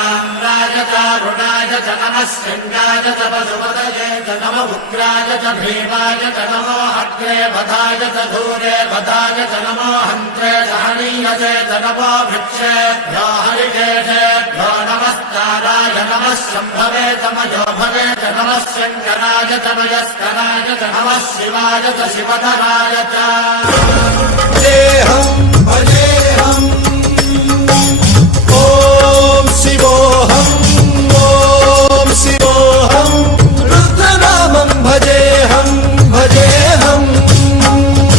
ताम्राय चारुणाय च नमः शृङ्गाय च पशुपतये च नम उग्राय च भीमाय च नमो अग्रे वधाय च धूरे वधाय च नमो हन्त्रे च हनीयसे च नमो वृक्षेभ्यो हरिकेशेभ्यो नमस्काराय नमः शम्भवे च मयोभवे च नमः शङ्कराय च मयस्कराय च नमः शिवाय च शिवधराय च